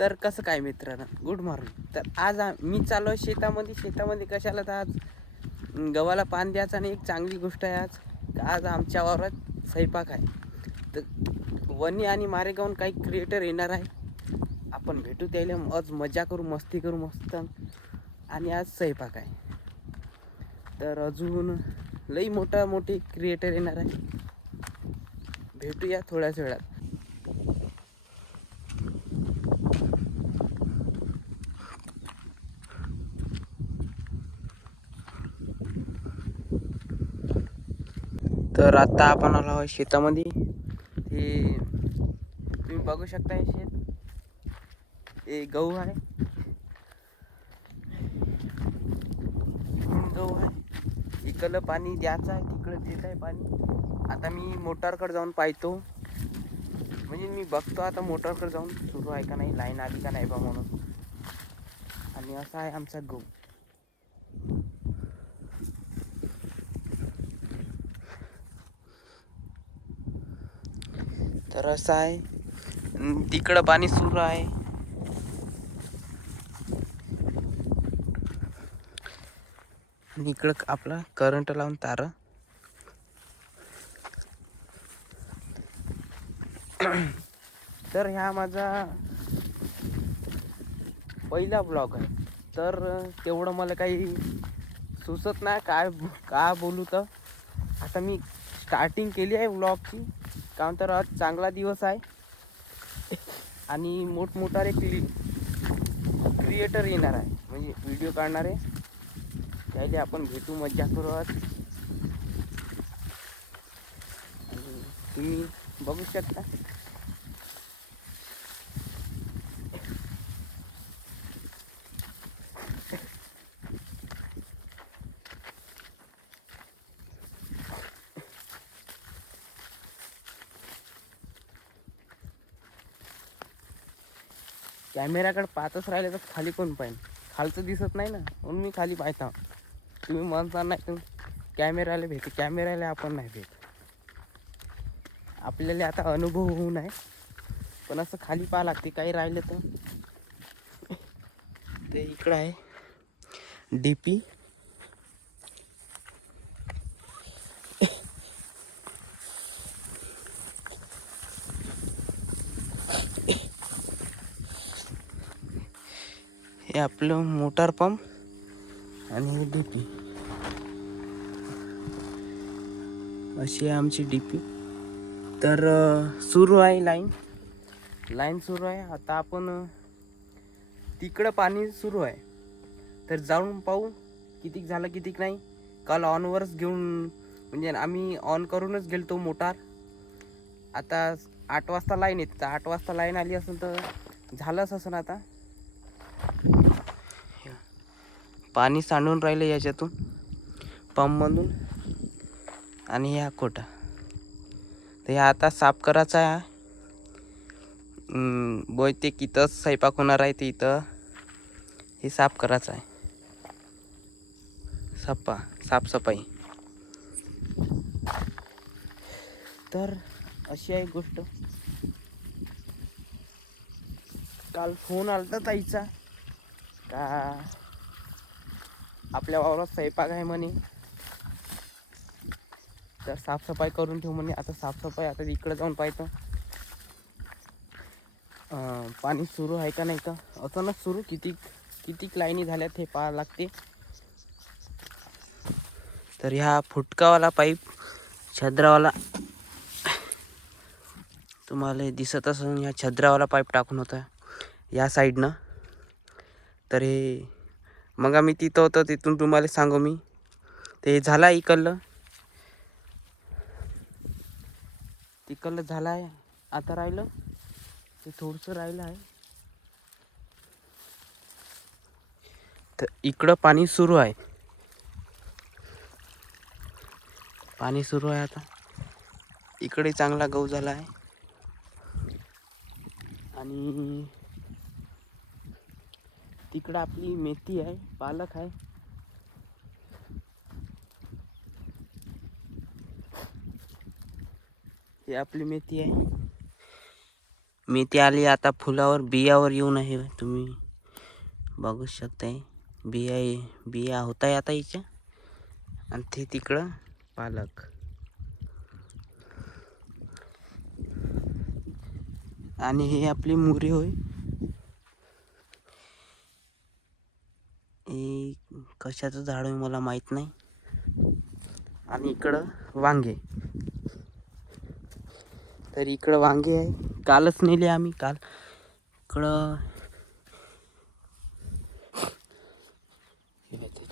तर कसं काय मित्रांनो, गुड मॉर्निंग. तर आज मी चाललो आहे शेतामध्ये कशाला, तर आज गव्हाला पाणी द्यायचं. आणि एक चांगली गोष्ट आहे आज आमच्या वावरात स्वयंपाक आहे. तर वनी आणि मारेगावून काही क्रिएटर येणार आहे. आपण भेटू त्याला, आज मजा करू, मस्ती करू मस्त. आणि आज स्वयंपाक आहे, तर अजून लई मोठे क्रिएटर येणार आहे. भेटूया थोड्याच वेळात. तर आता आपण आलो आहोत शेतामध्ये. हे तुम्ही बघू शकता, हे शेत, हे गहू आहे, गहू आहे. इकडलं पाणी द्यायचं आहे, तिकडं देत आहे पाणी. आता मी मोटारकडे जाऊन पाहतो, म्हणजे मी बघतो आता मोटारकडे जाऊन सुरू आहे का नाही, लाईन आली का नाही बा म्हणून. आणि असा आहे आमचा गहू. तर असं आहे, तिकडं पाणी सुरू आहे. आणि इकडं आपला करंट लावून तार. तर ह्या माझा पहिला ब्लॉग आहे, तर तेवढं मला काही सुचत नाही काय बोलू. तर आता मी स्टार्टिंग केली आहे ब्लॉगची, कारण तर आज चांगला दिवस आहे आणि मोठमोठाले क्रिएटर येणार आहे, म्हणजे व्हिडिओ काढणारे. त्याले आपण भेटू, मज्जा करू आज. आणि तुम्ही बघू शकता. कॅमेराकडे पाहतच राहिले तर खाली कोण पाहिजे, खालचं दिसत नाही ना, म्हणून मी खाली पाहता. तुम्ही म्हणता नाही तर कॅमेराला भेटू, कॅमेराला आपण नाही भेट. आपल्याला आता अनुभव होऊ नये, पण असं खाली पाहा लागते काही राहिलं तर. ते इकडं आहे डीपी. हे आपलं मोटार पंप आणि हे डीपी. अशी आहे आमची डीपी. तर सुरू आहे लाईन सुरू आहे. आता आपण तिकडं पाणी सुरू आहे, तर जाऊन पाहू कितीक झालं कितीक नाही. काल ऑनवरच घेऊन, म्हणजे आम्ही ऑन करूनच गेलतो मोटार. आता 8 वाजता लाईन येते, तर 8 वाजता लाईन आली असेल तर झालंच असं. आता पाणी सांडून राहिलं याच्यातून, पंपमधून. आणि ह्या कोटा, तर ह्या आता साफ करायचा आहे. बहुतेक इथंच स्वयंपाक होणार आहे, ते इथं हे साफ करायचं आहे. साफसफाई. तर अशी आहे गोष्ट. काल फोन आलता ताईचा का आपल्या वावरात स्वयंपाक आहे म्हणे, तर साफसफाई करून ठेवू म्हणे. आता साफसफाई, आता इकडे जाऊन पाहतो पाणी सुरू आहे का नाही. तर अचानक सुरू, कितीक लाईनी झाल्यात हे पाहावं लागते. तर ह्या फुटकावाला पाईप, छद्रावाला, तुम्हाला दिसत असून ह्या छद्रावाला पाईप टाकून होता या साईडनं. तर हे मग आम्ही तिथं होतं, तिथून तुम्हाला सांगू मी. ते झाला इकडलं झालं आहे. आता राहिलं ते थोडंसं राहिलं आहे. तर इकडं पाणी सुरू आहे, आता इकडे चांगला गहू झाला आहे. आणि तिकडं आपली मेथी आहे, पालक आहे. हे आपली मेथी आहे. मेथी आली आता फुलावर, बियावर येऊन आहे. तुम्ही बघू शकताय बिया होत आहे आता हिच्या. आणि ते तिकडं पालक. आणि हे आपली मुरी होय. हे कशाचं झाड आहे मला माहित नाही. आणि इकडं वांगे. तर इकडं वांगे आहे, कालच नेले आम्ही. काल इकडं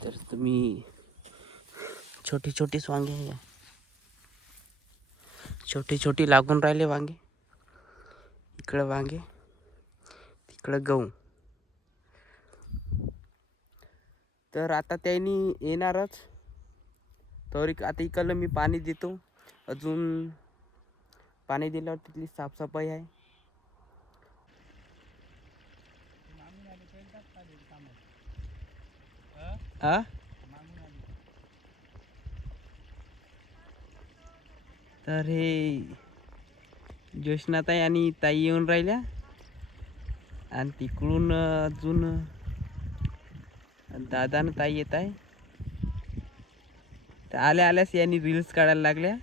तर तुम्ही छोटी छोटीच वांगे आहे, छोटी लागून राहिले वांगे. इकडं वांगे, तिकडं गहू. तर आता त्यांनी येणारच. तर आता इकडलं मी पाणी देतो. अजून पाणी दिल्यावर तिथली साफसफाई आहे. तर हे जोशनाताई आणि ताई येऊन राहिल्या. आणि तिकडून अजून दादा आणि ताई येत आहे. तर आल्यास यांनी रील्स काढायला लागल्या.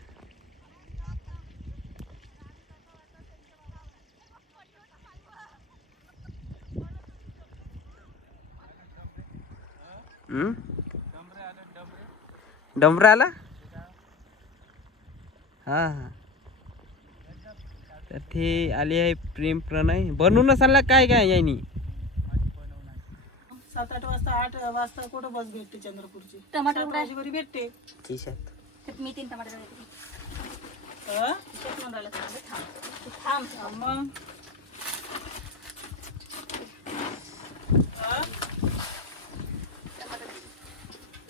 डमरा आला. हा हा. तर ते आले आहे प्रेम प्रणय. बनवून सांगला काय काय यांनी. 7-8 वाजता 8 वाजता कुठं बस भेटते चंद्रपूरची? टमाटर बरी भेटते. मी 3 टमाटर देते. थांब मग.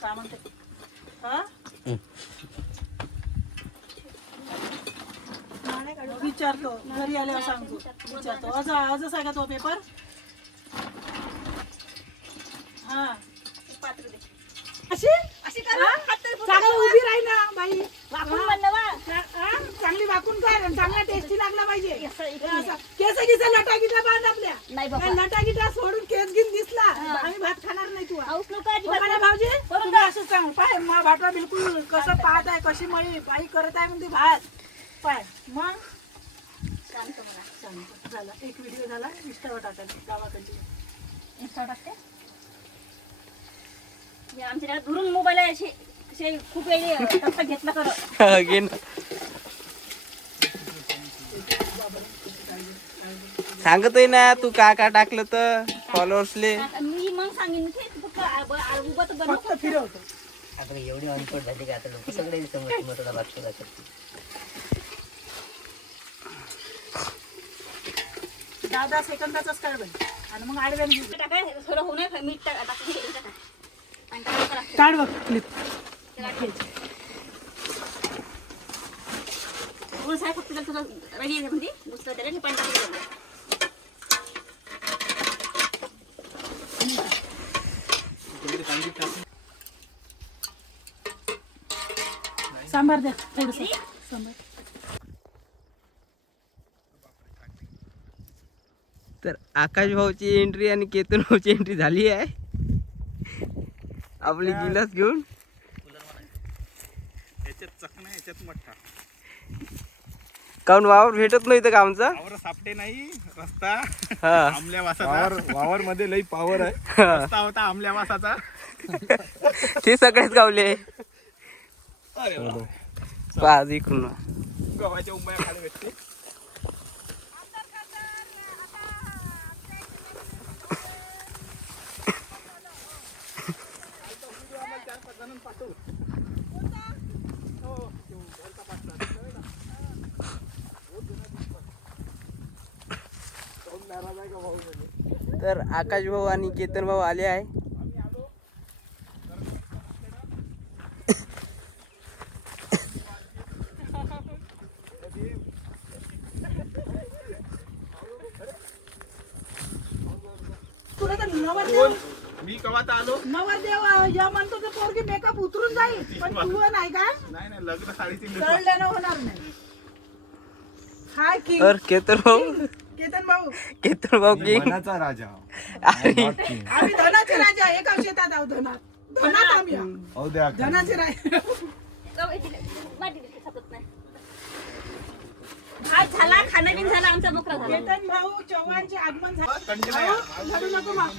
काय म्हणते? विचारतो घरी आल्यावर सांगतो. विचारतो. आजच आहे का तो पेपर? हा. चांगली उभी राही ना बाई. चांगली वाकून कर. चांगला टेस्टी लागला पाहिजे. केस गिसा लटा गिटा बांध आपल्या. लटा गिटा सोडून केस गिन दिसला आम्ही भात खाणार नाही. तू भाऊजी तुम्ही असं सांग पाय मा भाटवा बिलकुल कसं पाहत आहे, कशी मळी बाई करत आहे म्हणते भात पाय. मग शांत झाला. एक व्हिडिओ झाला इंस्टावर टाकायला गावाकडची. इंस्टा टाकते. आमच्या दुरून मोबाईल आहे असे खूप वेळी घेतला कर. सांगतोय ना तू का टाकलं तर फॉलोअर्सले. मी मग सांगेन फक्त फिरवतो. आता एवढी अनपट झाली की आता लोक सगळे मताला बातमी करतात. 10 सेकंदाचाच काढ बाई. आणि मग आडव्याने टाकाय थोडं होणार मीठ काढ बघ क्लिप. फक्त थोडं रही म्हणजे दुसरं त्याला पाणी टाकून सांबार द्या थोडस. सांबार. तर आकाश भाऊची एंट्री आणि केतन भाऊची एंट्री झाली आहे. आपली गिलास घेऊन. काऊन वावर भेटत नाही का आमचा? वावर सापटे नाही रस्ता. हा. आमल्या वासाचा वावर मध्ये लई पावर आहे. रस्ता होता आमल्या वासाचा. ते सगळेच गावले. पाच इकडून गव्हाच्या उंबाया खाली भेटते. तर आकाश भाऊ आणि केतन भाऊ आले आहे. मी कवात आलो. नवरदेव या म्हणतो तर पोरगी मेकअप उतरून जाईल पण तू नाही का? नाही लग्न 3:30 कळल्यानं होणार नाही. हाय की तर केतन भाऊ केतन भाऊ केतन भाऊ मी किंग. वनाचा राजा अरे आम्ही धनाचे राजा एका शेतात आहोत धनात आम्ही आहोत. हो द्या धनाचे राजा आज झाला खाना बिन झाला आमचा मोकळा झाला. केतन भाऊ चव्हाणचे आगमन झाले भाऊ, लढू नको मग.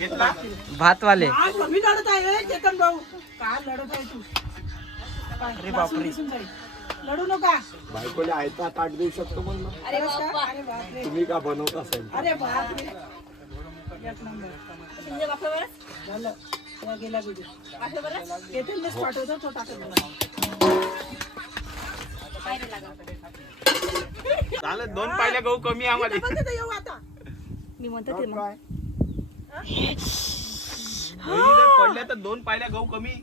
भातवाले. हा कमी लढत आहे केतन भाऊ का लढत आहे तू अरे बापरे. दिसून जाईल. लढू नका बायकोला आयता ताट देऊ शकतो पण ना. अरे खरंच का? बाप्पा. अरे बापरे तुम्ही का बनवत असेल अरे बापरे एक नंबर शिंदे बाप्पा बरं. झालं त्या गेला बिजू बाप्पा बरं. केतननेच पाठवतो तो टाकत मला. बाहेर लागा. चालत 2 पायल्या गहू कमी आम्हाला. इथं बघ तिथं येऊ आता मी म्हणतो ते मग. वहिनी जर पडल्या तर 2 पायल्या गहू कमी.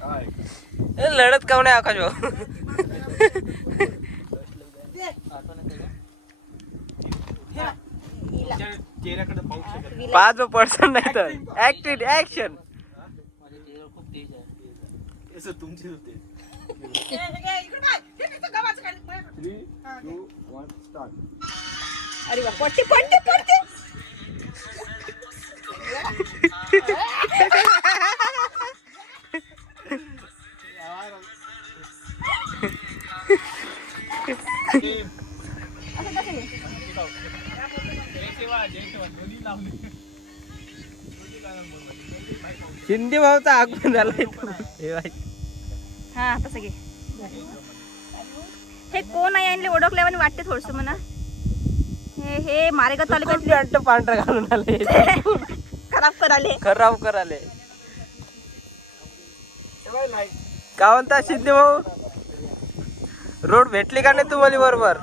काय लढत का नाही आकाश भाऊ. दे. तुमच्या चेहऱ्याकडे पाहू शकत नाही. 5% नाही तर ऍक्टिंग ऍक्शन. असं तुमचे होते. इकडं बाय. हे तिथं गव्हाचं काय? 3, 2, 1 स्टार्ट. अरे बाप्पा पडते पडते पडते. शिंदे भाऊचा आगमन झालाय. हे बाई. हा तसं घे. हे कोण आहे यांनी ओळखल्यावर वाटते थोडस म्हणा. हे मारेगाव तालुक्यातले पॅन्ट पांढरा घालून आले. खराब कराले. खराब कराले. का म्हणता शिंदे भाऊ, रोड भेटली का नाही तुम्हाला बरोबर?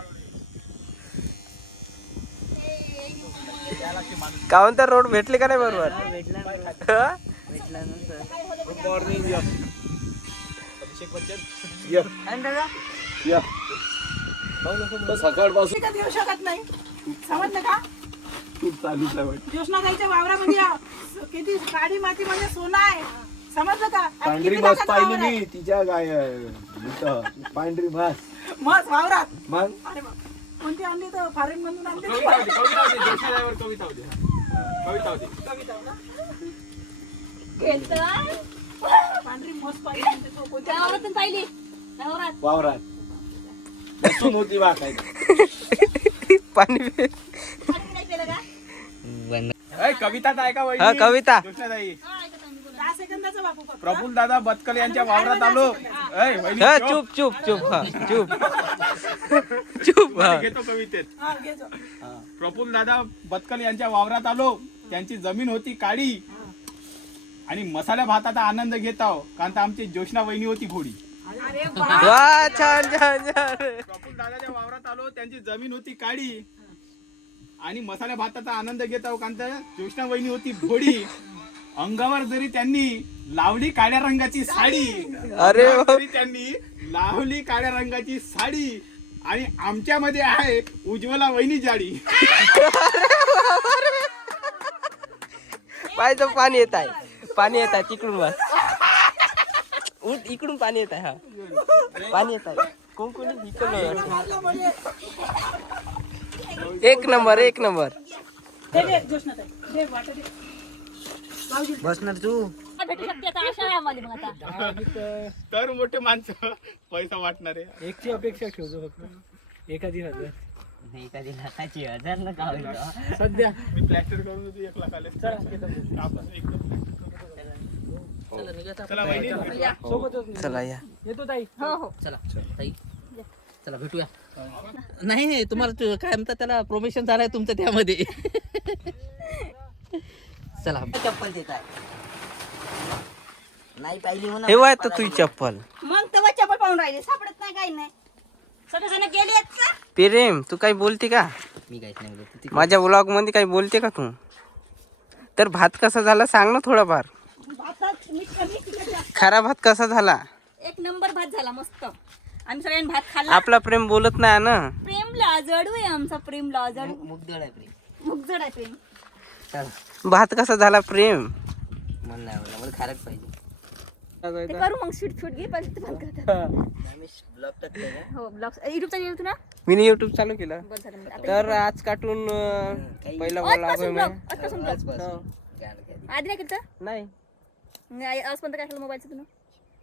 का म्हणता रोड भेटली का नाही बरोबर? हा? मॉर्निंग अभिषेक बच्चन या सकाळपासून का देऊ शकत नाही समजलं का खूप चालूच आहे वाटतं. ज्योष्णाताईच्या वावरामध्ये किती काळी मातीमध्ये सोनं आहे समजलं का आणि पांढरी किती म्हस लाखाचं पाहिली वावर आहे? मी तिच्या गाय इथं. पांढरी म्हस म्हस वावरात मग अरे बा. कोणती आणली तर फॉरेन मधून आणली पांढरी म्हस पाहिली म्हणते तो कोणत्या गावातून पाहिली गावात. वावरात बसून होती वाकाय. पाणी नाही केलं का? कविता ऐका हा वहिनी. कविता. जोशनाताई, 10 सेकंदाचा बापू फक्त. प्रफुल्ल दादा बतकल यांच्या वावरात आलो. ऐ, वहिनी, हा चुप. चुप चुप चुप हा चुप चुप हा. घेतो कवितेत. हा, घे जा. प्रफुल्ल दादा बतकल यांच्या वावरात आलो. त्यांची जमीन होती काळी आणि मसाल्या भाताचा आनंद घेत आहो कारण तर आमची जोशना वहिनी होती घोडी. अरे बा. वा छान छान छान. प्रफुल्ल दादाच्या वावरात आलो. त्यांची जमीन होती काळी आणि मसाल्या भाताचा आनंद घेत आहो कारण तर जोशना वहिनी होती घोडी. अंगावर जरी त्यांनी लावली काळ्या रंगाची साडी. अरे अंगावर वा. जरी त्यांनी लावली काळ्या रंगाची साडी आणि आमच्यामध्ये आहे उज्ज्वला वहिनी जाडी. पाहिजे पाणी येत आहे, पाणी येत आहे तिकडून बस. उठ इकडून पाणी येत आहे. हा पाणी येत आहे. कोण कोणी इकडून. मारलं म्हणजे. एक नंबर एक नंबर. दे, दे, ज्योष्णाताई. दे, वाटं दे. भाऊजी, बसणार तू. भेटू शकते आता आशा आहे आम्हाला मग आता. तर मोठे माणसं पैसा वाटणारे. एकची अपेक्षा ठेवतो फक्त एखादी हजार एखादी लाखाची 1000 न का होईल तो? सध्या. मी प्लॅस्टर करून देतो 1 लाखाला. आपण एकदम चला वहिनी. सोबतच चला या. येतो ताई. हो हो. चला ताई चला भेटूया. नाही नाही तुम्हाला काय म्हणतात त्याला प्रोमेशन झालंय तुमचं त्यामध्ये. चला चप्पल देत आहे नाही पाहिली म्हणून हे वाय तर तुझी चप्पल. मग तेव्हा चपल पाहून राहिले सापडत नाही काही नाही. सगळेजण गेले आहेत का? प्रेम तू काही बोलते का? मी काहीच नाही बोलत. ती माझ्या व्लॉग मध्ये काही बोलते का तू? तर भात कसा झाला सांग ना थोडाफार. भातात मीठ कमी तिखट. खरा भात कसा झाला? एक नंबर भात झाला मस्त. आम्ही सगळ्यांनी भात खाल्ला. आपला प्रेम बोलत नाही ना. प्रेम लाजडू आहे आमचा. प्रेम लाजडू मुगदळ आहे प्रेम. मुगजड आहे प्रेम. चला भात कसा झाला प्रेम? मन नाही आवडला मला खारट पाहिजे. ते करू मग शूट घे पण ते बंद करतात. हो ब्लॉग युट्यूब चॅनल तुला मी युट्यूब चालू केलं. बंद झालं म्हणजे आता तर आज काटून पहिला मला आजपासून ब्लॉग आजपासून ब्लॉग आधी नाही केलं नाही तर आजपर्यंत काय केलं मोबाईलचं तुला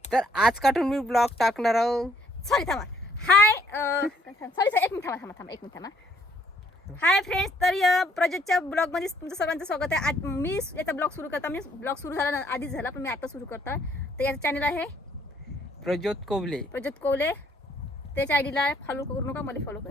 तर आज काटून मी ब्लॉग टाकणार आहो. सॉरी थांबा हाय सॉरी एक मिनिट थांबा एक मिनिट थांबा. हाय फ्रेंड्स, तर या प्रोजेक्टच्या ब्लॉगमध्ये तुमचं सर्वांचं स्वागत आहे. आज मी याचा ब्लॉग सुरू करता म्हणजे ब्लॉग सुरू झाला आधीच झाला पण मी आता सुरू करता. तर याचं चॅनल आहे प्रज्योत कोवले. प्रज्योत कोवले. त्याच्या आयडीला फॉलो करू नका, मला फॉलो करा.